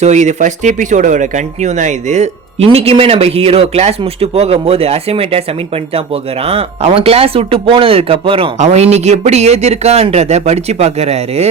So இது first எபிசோடோட continue தான் இது. இன்னைக்குமே நம்ம ஹீரோ கிளாஸ் முடிச்சுட்டு போகும்போது அசைன்மெண்ட்டை சப்மிட் பண்ணிட்டு தான் போகிறான். அவன் கிளாஸ் விட்டு போனதுக்கு அப்புறம் அவன் இன்னைக்கு எப்படி ஏத்திருக்கான்றத படிச்சு பாக்குறாரு.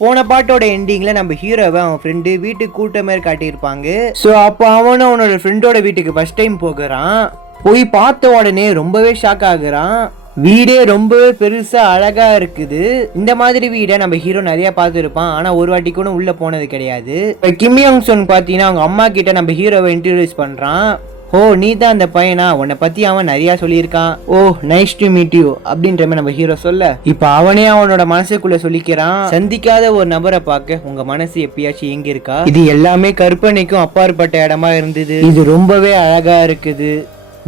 போன பாட்டோட எண்டிங்ல நம்ம ஹீரோவை அவன் ஃப்ரெண்டு வீட்டுக்கு கூட்ட மாதிரி காட்டியிருப்பாங்க. ஸோ அப்போ அவனும் அவனோட ஃப்ரெண்டோட வீட்டுக்கு ஃபர்ஸ்ட் டைம் போகிறான். போய் பார்த்த உடனே ரொம்பவே ஷாக் ஆகுறான். வீடே ரொம்பவே பெருசா அழகா இருக்குது. இந்த மாதிரி வீடை நம்ம ஹீரோ நிறைய பார்த்துருப்பான், ஆனா ஒரு வாட்டி கூட உள்ள போனது கிடையாது. கிம் யோங் சோன் பாத்தீங்கன்னா அவங்க அம்மா கிட்ட நம்ம ஹீரோவை இன்ட்ரோடியூஸ் பண்றான். ஓ நீ தான் அந்த பையனா, உன்னை பத்தி அவன் நிறைய சொல்லியிருக்கான். ஓ நைஸ் டு மீட் யூ அப்படின்ற மாதிரி நம்ம ஹீரோ சொல்ல, இப்ப அவனே அவனோட மனசுக்குள்ள சொல்லிக்கிறான், சந்திக்காத ஒரு நபரை பார்க்க உங்க மனசு எப்பயாச்சும் எங்க இருக்கா? இது எல்லாமே கற்பனைக்கும் அப்பாற்பட்ட இடமா இருந்தது. இது ரொம்பவே அழகா இருக்குது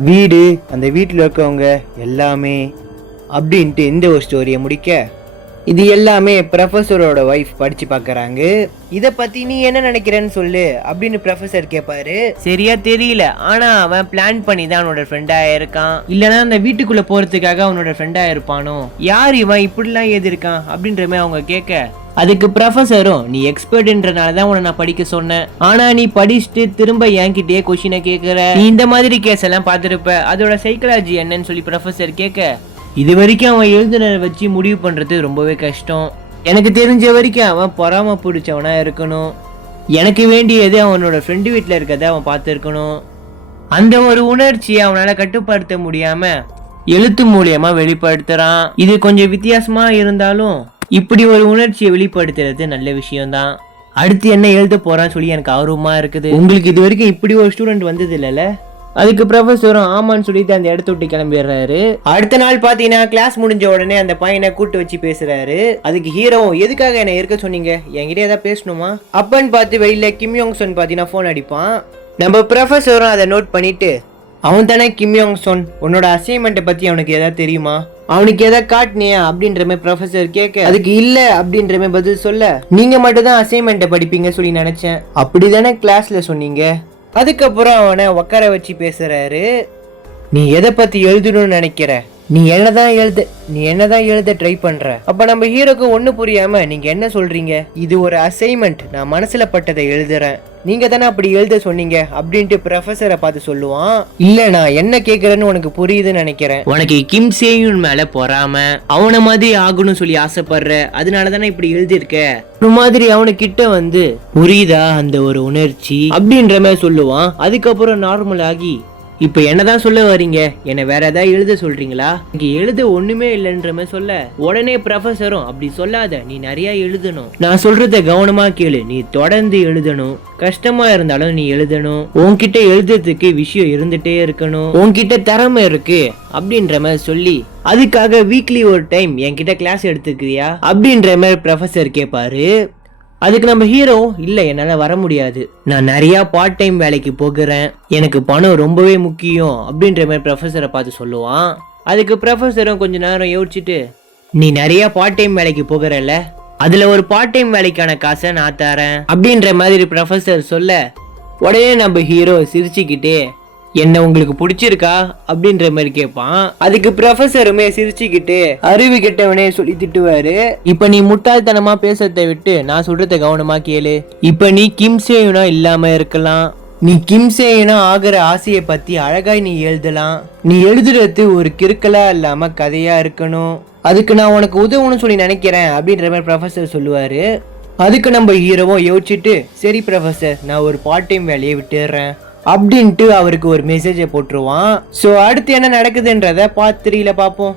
வீடு, அந்த வீட்டில் இருக்கவங்க எல்லாமே அப்படின்ட்டு இந்த ஒரு ஸ்டோரியை முடிக்க, இது எல்லாமே ப்ரொஃபஸரோட ஒய்ஃப் படிச்சு பார்க்கறாங்க. இதை பத்தி நீ என்ன நினைக்கிறேன்னு சொல்லு அப்படின்னு ப்ரொஃபஸர் கேட்பாரு. சரியா தெரியல, ஆனா அவன் பிளான் பண்ணி தான் அவனோட ஃப்ரெண்டா இருக்கான், இல்லைன்னா அந்த வீட்டுக்குள்ள போறதுக்காக அவனோட ஃப்ரெண்டா இருப்பானோ? யார் இவன் இப்படிலாம் எழுதிருக்கான் அப்படின்ற மாதிரி அவங்க கேட்க, அதுக்கு ப்ரொஃபஸரும் நீ எக்ஸ்பர்ட்ன்றனால தான் உன்னை நான் படிக்க சொன்னேன், ஆனா நீ படிச்சுட்டு திரும்ப என்கிட்டயே கொஸ்டினை கேட்கற, நீ இந்த மாதிரி கேஸ் எல்லாம் பார்த்துருப்ப, அதோட சைக்காலஜி என்னன்னு சொல்லி ப்ரொஃபஸர் கேட்க, இது வரைக்கும் அவன் எழுதுனதை வச்சு முடிவு பண்றது ரொம்பவே கஷ்டம். எனக்கு தெரிஞ்ச வரைக்கும் அவன் பொறாம பிடிச்சவனா இருக்கணும். எனக்கு வேண்டியது அவனோட ஃப்ரெண்டு வீட்டில் இருக்கிறத அவன் பார்த்துருக்கணும். அந்த ஒரு உணர்ச்சியை அவனால கட்டுப்படுத்த முடியாம எழுத்து மூலியமா வெளிப்படுத்துறான். இது கொஞ்சம் வித்தியாசமா இருந்தாலும் இப்படி ஒரு உணர்ச்சியை வெளிப்படுத்துறது நல்ல விஷயம்தான். அடுத்து என்ன எழுத போறான்னு சொல்லி எனக்கு ஆர்வமா இருக்குது. உங்களுக்கு இது வரைக்கும் இப்படி ஒரு ஸ்டூடெண்ட் வந்தது இல்லைல்ல? அதுக்கு ப்ரொஃபஸரும் ஆமான்னு சொல்லிட்டு அந்த இடத்த விட்டு கிளம்பிடுறாரு. அடுத்த நாள் பாத்தீங்கன்னா கிளாஸ் முடிஞ்ச உடனே அந்த பையனை கூட்டு வச்சு பேசுறாரு. அதுக்கு ஹீரோவும் எதுக்காக என்ன இருக்க சொன்னீங்க, என்கிட்ட ஏதாவது பேசணுமா அப்பன்னு பார்த்து வெளியில கிம் யோங் சோன் பாத்தீங்கன்னா போன் அடிப்பான். நம்ம ப்ரொஃபஸரும் அதை நோட் பண்ணிட்டு, அவன் தானே கிம் யோங் சோன், உன்னோட அசைன்மெண்ட்டை பத்தி அவனுக்கு ஏதாவது தெரியுமா, அவனுக்கு எதாவது காட்டினியா அப்படின்ற மாதிரி ப்ரொஃபஸர் கேட்க, அதுக்கு இல்ல அப்படின்ற மாதிரி பதில் சொல்ல, நீங்க மட்டும் தான் அசைன்மெண்ட்டை படிப்பீங்க சொல்லி நினைச்சேன், அப்படிதானே கிளாஸ்ல சொன்னீங்க. அதுக்கப்புறம் அவனை உட்கார வச்சு பேசுறாரு. நீ எதை பத்தி எழுதணும்னு நினைக்கிற, நீ என்னதான் எழுத ட்ரை பண்ற? அப்ப நம்ம ஹீரோக்கு ஒண்ணு புரியாம, நீங்க என்ன சொல்றீங்க, இது ஒரு அசைன்மெண்ட், நான் மனசுல பட்டதை எழுதுறேன், நீங்க தானே அப்படி எழுத சொன்னீங்க அப்படின்ட்டு ப்ரொஃபஸரை பார்த்து சொல்லுவான். இல்ல நான் என்ன கேக்குறேன்னு உனக்கு புரியுதுன்னு நினைக்கிறேன், உனக்கு கிம் சேயுன் மேல பொறாம, அவனை மாதிரி ஆகணும்னு சொல்லி ஆசைப்படுற, அதனால தானே இப்படி எழுதியிருக்க ஒரு மாதிரி அவனுக்கிட்ட வந்து புரியுதா அந்த ஒரு உணர்ச்சி அப்படின்ற மாதிரி சொல்லுவான். அதுக்கப்புறம் நார்மல் ஆகி, இப்ப என்னதான் சொல்ல வரீங்க, என்ன வேற ஏதாவது எழுத சொல்றீங்களா, இங்க எழுத ஒண்ணுமே இல்லைன்ற மாதிரி சொல்ல, உடனே ப்ரொஃபஸரும் அப்படி சொல்லாத, நீ நிறைய எழுதணும், நான் சொல்றத கவனமா கேளு, நீ தொடர்ந்து எழுதணும், கஷ்டமா இருந்தாலும் நீ எழுதணும், உன்கிட்ட எழுதுறதுக்கு விஷயம் இருந்துட்டே இருக்கணும், உன்கிட்ட திறமை இருக்கு அப்படின்ற மாதிரி சொல்லி, அதுக்காக வீக்லி ஒரு டைம் என்கிட்ட கிளாஸ் எடுத்துக்கிறியா அப்படின்ற மாதிரி ப்ரொஃபஸர் கேட்பாரு. அதுக்கு நம்ம ஹீரோ, இல்ல என்னால வர முடியாது, நான் நிறைய பார்ட் டைம் வேலைக்கு போகிறேன், எனக்கு பணம் ரொம்பவே முக்கியம் அப்படின்ற மாதிரி ப்ரொஃபஸரை பார்த்து சொல்லுவான். அதுக்கு ப்ரொஃபஸரும் கொஞ்ச நேரம் யோசிச்சுட்டு, நீ நிறைய பார்ட் டைம் வேலைக்கு போகிறல்ல, அதுல ஒரு பார்ட் டைம் வேலைக்கான காசை நான் தரேன் அப்படின்ற மாதிரி ப்ரொஃபஸர் சொல்ல, உடனே நம்ம ஹீரோ சிரிச்சுக்கிட்டே, என்ன உங்களுக்கு பிடிச்சிருக்கா அப்படின்ற மாதிரி கேட்பான். அதுக்கு ப்ரொஃபஸருமே சிரிச்சுக்கிட்டு, அறிவு கெட்டவனே சொல்லி திட்டுவாரு. இப்ப நீ முட்டாள்தனமா பேசுறதை விட்டு நான் சொல்றத கவனமா கேளு, இப்ப நீ கிம் சேயுனா இல்லாம இருக்கலாம், நீ கிம் சேயுனா ஆகிற ஆசையை பத்தி அழகாய் நீ எழுதலாம், நீ எழுதுறது ஒரு கிறுக்கலா இல்லாம கதையா இருக்கணும், அதுக்கு நான் உனக்கு உதவணும்னு சொல்லி நினைக்கிறேன் அப்படின்ற மாதிரி ப்ரொஃபஸர் சொல்லுவாரு. அதுக்கு நம்ம ஹீரோவும் யோசிச்சுட்டு, சரி ப்ரொஃபஸர் நான் ஒரு பார்ட் டைம் வேலையை விட்டுடுறேன் அப்படின்ட்டு அவருக்கு ஒரு மெசேஜை போட்டுருவான். ஸோ அடுத்து என்ன நடக்குதுன்றத பார்ட் 3ல பார்ப்போம்.